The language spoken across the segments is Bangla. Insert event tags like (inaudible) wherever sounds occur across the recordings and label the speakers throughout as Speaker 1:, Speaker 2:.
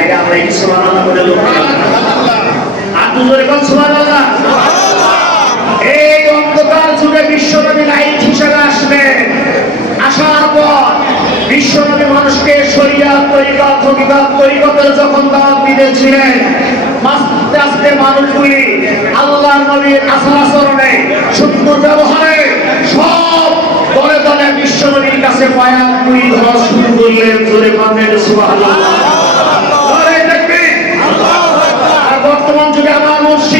Speaker 1: আইরা আমরা এই সুবহানাল্লাহ বলে লোক আর দুজনে কোন সুবহানাল্লাহ। এই অন্ধকার যুগে বিশ্বনবী লাইট হিসেবে আসবেন আসার পর বিশ্বনবী মানুষকে শরিয়া তরিকা ফকিকাত তরিকতের যখন দাওয়াত দিতেছিলেন আস্তে আস্তে মানুষগুলি আল্লাহ নবীর আচার আচরণে সুন্দর ব্যবহারে সব দলে দলে বিশ্বনবীর কাছে পায়া মুড়ি ধরা শুরু করলেন জোরে পাবেন সুবহানাল্লাহ ধরে দেখবেন আর বর্তমান যুগে আমার মুর্শিদ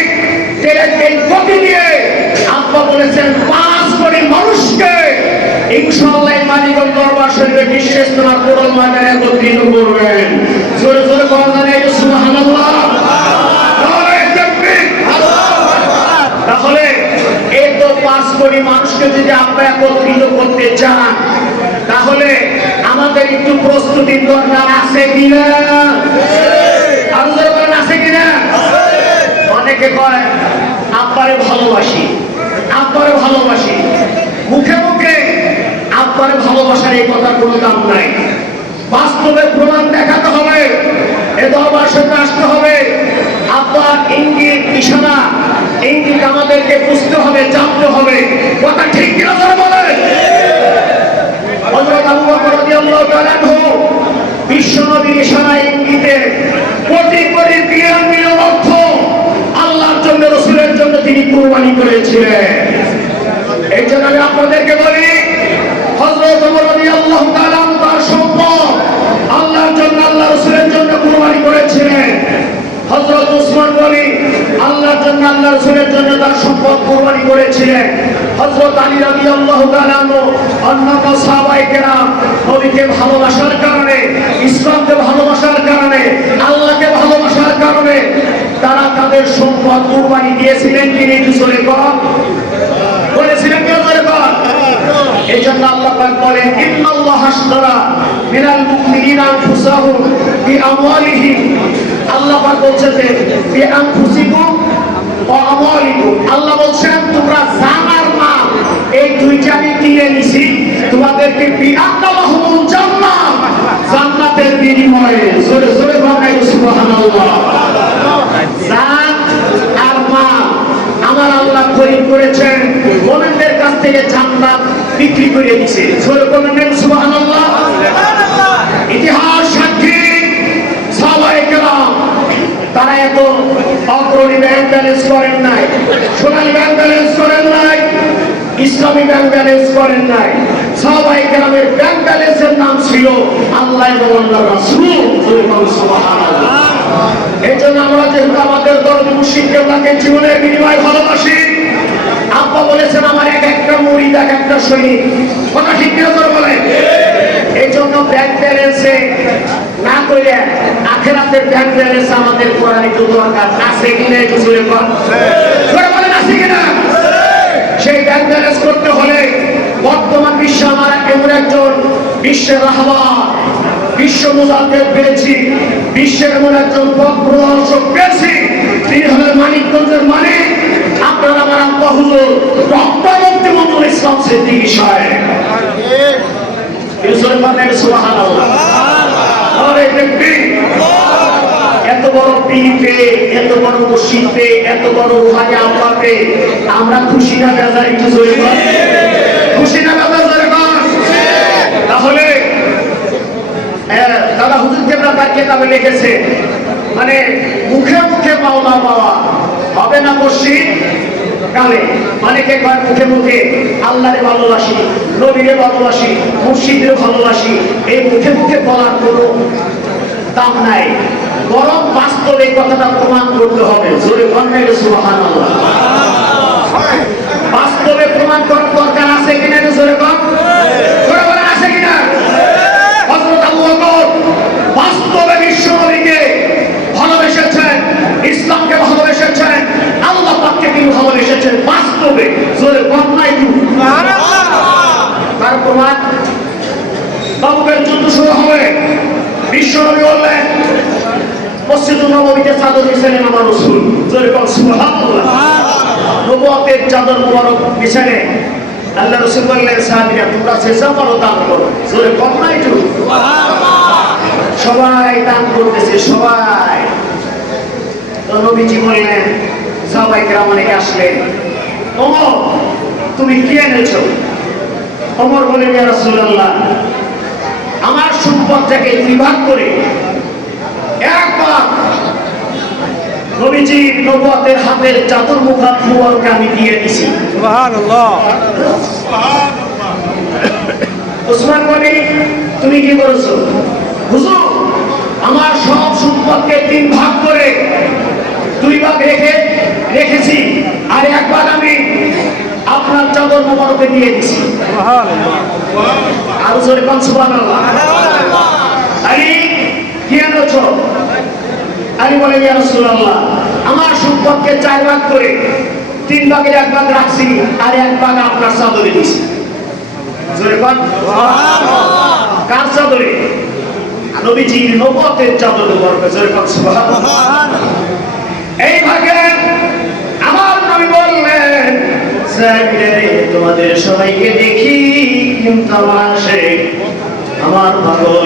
Speaker 1: এই গতি দিয়ে আব্বা বলেছেন, পাঁচ কোটি মানুষকে ইনশাআল্লাহ মানিকগঞ্জ দরবার শরীফে বিশেষ তোমার কোরআন ময়দানে একত্রিত করবেন। জোরে জোরে কোরআন জানে এই সুবহানাল্লাহ। তাহলে এই তো পাঁচ কোটি মানুষকে যদি আমরা একত্রিত করতে চান, তাহলে আমাদের একটু প্রস্তুতির দরকার আছে কিনা? জোরে আছে কিনা? অনেকে কয় আব্বারে ভালোবাসি আব্বারে ভালোবাসি। মুখে মুখে আব্বারে ভালোবাসার এই কথার কোনো দাম নাই। বাস্তবে প্রমাণ দেখাতে হবে, এ দরবার সাথে আসতে হবে। আব্বার ইঙ্গিত ইশারা ইঙ্গিত আমাদেরকে বুঝতে হবে, জানতে হবে। কথা ঠিক কিনা বলে হযরত আবু বকর রাদিয়াল্লাহু তাআলা আনহু বিশ্বনবীর ইশারা ইঙ্গিতে কোটি কোটি বিরানব্বই অর্থ আল্লাহর জন্য রসুলের জন্য তিনি করেছিলেন এই আপনাদেরকে বলি তার সম্পদ আল্লাহর জন্য, আল্লাহ রসুলের জন্য কুরবানি করেছিলেন। হযরত উসমান বলি আল্লাহর জন্য, আল্লাহ রসুলের জন্য তার সম্পদ কুরবানি করেছিলেন। হযরত আলী রাদিয়াল্লাহু তাআলা আনহু, অন্যান্য সাহাবায়ে কেরাম, নবীকে ভালোবাসার কারণে, ইসলামকে ভালোবাসার কারণে, আল্লাহকে ভালোবাসার কারণে তারা তাদের সম্পদ কুরবানি দিয়েছিলেন তিনি একটু জোরে কর বলেছিলেন কেউ জোরে কর এই জন্য আল্লাহ পাক বলেন, ইন্নাল্লাহ আশতারা মিনাল মুমিনিনা আনফুসাহুম বিআমওয়ালিহিম। আল্লাহ পাক বলছেন যে, বিআনফুসিকুম ওয়া আমওয়ালিকুম। আল্লাহ বলছেন, তোমরা জান আর মাল, এই দুইটা আমি কিনে নিছি। তোমাদেরকে বিআন্নালাহুমুল জান্নাত। জান্নাতের বিনিময়ে, জোরে জোরে বলেন সুবহানাল্লাহ। জান আর মাল, আমার আল্লাহ খরিদ করেছেন। মোমেনদের কাছ থেকে জান্নাত বিক্রি করে দিছে ইতিহাস সাক্ষী তারা এত অগ্রণী ব্যাংক ব্যালেন্স করেন নাই। সোনালী ব্যাংক ব্যালেন্স করেন নাই। ইসলামী ব্যাংক ব্যালেন্স করেন নাই। সাহাবায়ে কেরামের ব্যাংক ব্যালেন্সের নাম ছিল আল্লাহ এই জন্য আমরা যেহেতু আমাদের দরদি মুর্শিদ কেবলাকে জীবনের বিনিময়ে ভালোবাসি আব্বা বলেছেন আমার সেই করতে হলে বর্তমান বিশ্বে আমার এমন একজন বিশ্বের রাহবার বিশ্ব মুজাদ্দেদ পেয়েছি, বিশ্বের এমন একজন পথ প্রদর্শক পেয়েছি, তিনি হলেন মানিকগঞ্জের মালিক। আপনার আমার আব্বা হুজুর রক্তমুক্তি মন্ত্রী ইসলাম এত বড় এত বড় মসজিদে এত বড় আমরা খুশি না বেজার একটু খুশি না বেজার জোরে তাহলে দাদা হুজুর কেবলা তার কেতাবে লিখেছে মানে মুখে মুখে পাওনা পাওয়া। হবে না মসজিদ কালে অনেকে কয় মুখে মুখে আল্লাহরে ভালোবাসি, নবীরে ভালোবাসি, মুর্শিদরে ভালোবাসি, এই মুখে মুখে বলার কোনো দাম নাই। বরং বাস্তবে কথাটা প্রমাণ করতে হবে। জোরে কন্যায় সুবাহান বাস্তবে প্রমাণ করার দরকার আছে কিনা জোরে বলেন। আছে কিনা? বাস্তবে বিশ্বনবীকে ভালোবেসেছেন ইসলামকে ভালোবেসেছেন আল্লাহ পাককে তিনি ভালোবেসেছেন বাস্তবে জোরে কন্যায় তার প্রমাণ বাবুকের যুদ্ধ শুরু হবে বিশ্বনবী বললেন নববীতে চাদর বিছানেন আমার রসুল চাদর মুবারক বিছানে আল্লাহ রসুল বললেন সাহাবীরা তোমরা দান করো। জোরে কন না একটু। সবাই দান করতেছে সবাই। তো নবীজি বললেন সবাই গ্রাম অনেকে আসলেন। ওমর তুমি কি এনেছো? ওমর বলে আমার সম্পদটাকে বিভাগ করে একবার নবীজির নবুয়তের হাতের চাদর মুখাত মুবারক আমি দিয়ে দিছি।
Speaker 2: সুবহানাল্লাহ। (coughs)
Speaker 1: ওসমান বলি তুমি কি করেছ? হুজুর আমার সব সম্পদকে তিন ভাগ করে দুই ভাগ রেখে রেখেছি আর এক ভাগ আমি আপনার চাদর মোবারকে দিয়ে দিছি।
Speaker 2: সুবহানাল্লাহ।
Speaker 1: আরও জোরে কোন সুবহানাল্লাহ। আলী কি এনেছো আলী বলে ইয়া রাসূলুল্লাহ আমার সম্পদকে চার ভাগ করে তিন ভাগের এক ভাগ রাখছি আর এক ভাগ আপনার চাদরে দিছি। জোরে কোন? কার চাদরে? নবীজির নবতের চাদর বরকে জোরে কোন সুবহানাল্লাহ। এই ভাগে আমার নবী বললেন তোমাদের সবাইকে দেখি কিন্তু আমার আমার পাগল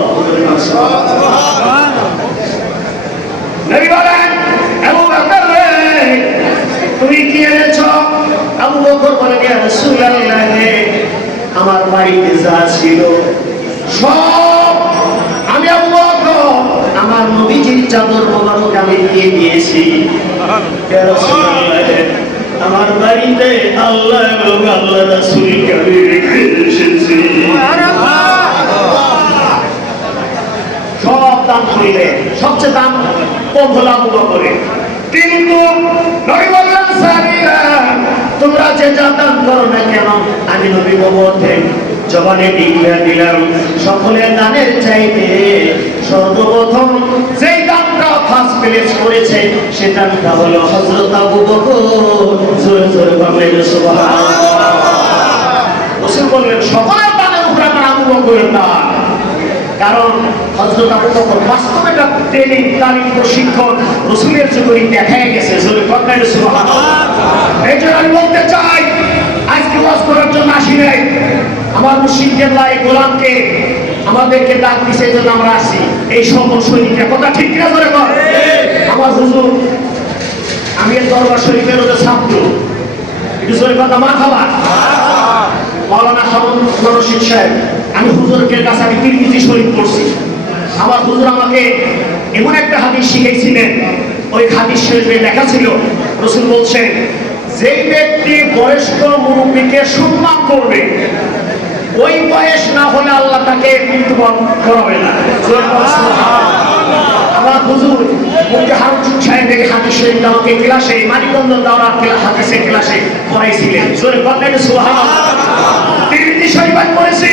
Speaker 1: তুমি কি এনেছো আবু বকর বলেন আমার বাড়িতে যা ছিল সব আমি আবু বকর আমার নবীজির চাদর মোবারক আমি দিয়ে দিয়েছি আমার বাড়িতে আল্লাহ এবং আল্লাহ রাসূলকে আমি রেখে এসেছি। করিলে সবচেয়ে দান কম হলো আবু বকরের কিন্তু তোমরা যে যা দান করো না কেন? আমি নবী বলতে জবানে ডিক্লেয়ার দিলাম, সকলের দানের চাইতে সর্বপ্রথম যেই দানটা ফার্স্ট প্লেস করেছে, সে দানটা হলো হযরত আবু বকর। জোরে জোরে বললেন, সুবহানাল্লাহ। বললেন, সকলের দানের উপরে আবু বকরের দান কারণ হজরত আবু বকর বাস্তবে একটা ট্রেনিং তালিম প্রশিক্ষণ রসুলের যুগেই দেখা গেছে জোরে কন্যায় সুবহানাল্লাহ। এই জন্য আমি বলতে চাই আজকে ওয়াজ করার জন্য আসি নাই। আমার কেবলা এই গোলামকে আমাদেরকে ডাক দিছে এই জন্য আমরা আসি। এই সকল সৈনিকের কথা ঠিক কিনা ধরে কর আমার হুজুর আমি এর দরবার শরীফের ওদের ছাত্র। একটু জোরে কথা মা খাবার মৌলানা হারুন রশিদ সাহেব। আমি হুজুরের কাছে আমি তিরমিজি শরীফ পড়ছি। আমার হুজুর আমাকে এমন একটা হাদিস শিখাইছিলেন, ওই হাদিস শরীফে লেখা ছিল, রসুল বলছেন, যেই ব্যক্তি বয়স্ক মুরব্বীকে সম্মান করবে, ওই বয়স না হলে আল্লাহ তাকে মৃত্যুবরণ করাবে না। আমার হুজুর হাদিস শরীফ আমাকে ক্লাসে মানিকন্দ দাওরা হাদিসে ক্লাসে পড়াইছিলেন। জোরে আমি পড়েছি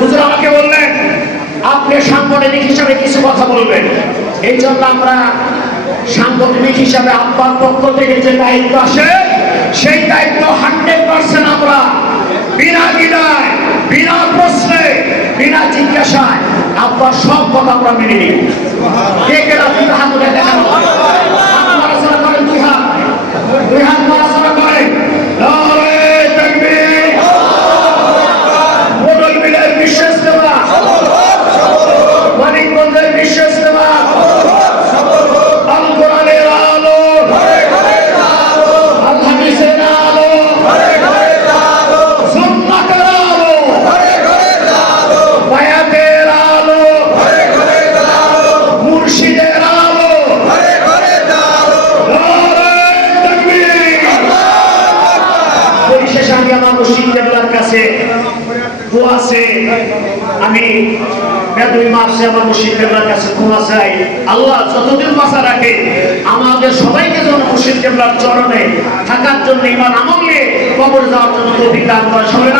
Speaker 1: হুজুর আমাকে বললেন, আপনি সাংগঠনিক হিসাবে কিছু কথা বলবেন। এই জন্য আমরা সাংগঠনিক হিসাবে আপনার পক্ষ থেকে যে দায়িত্ব আসে, সেই দায়িত্ব হান্ড্রেড পার্সেন্ট আমরা বিনা দ্বিধায়, বিনা প্রশ্নে, বিনা জিজ্ঞাসায় আপনার সব কথা আমরা মেনে নিই কে কে দেখান? হাত দুই হাত? দুই হাত কাছে দোয়া আছে। আমি বেদুই মাসে আমার মুর্শিদ দেবলার কাছে দোয়া আল্লাহ যতদিন বাঁচা রাখে, আমাদের সবাইকে যেন মুর্শিদ চরণে থাকার জন্য, ইমান আমল কবর যাওয়ার জন্য সবাই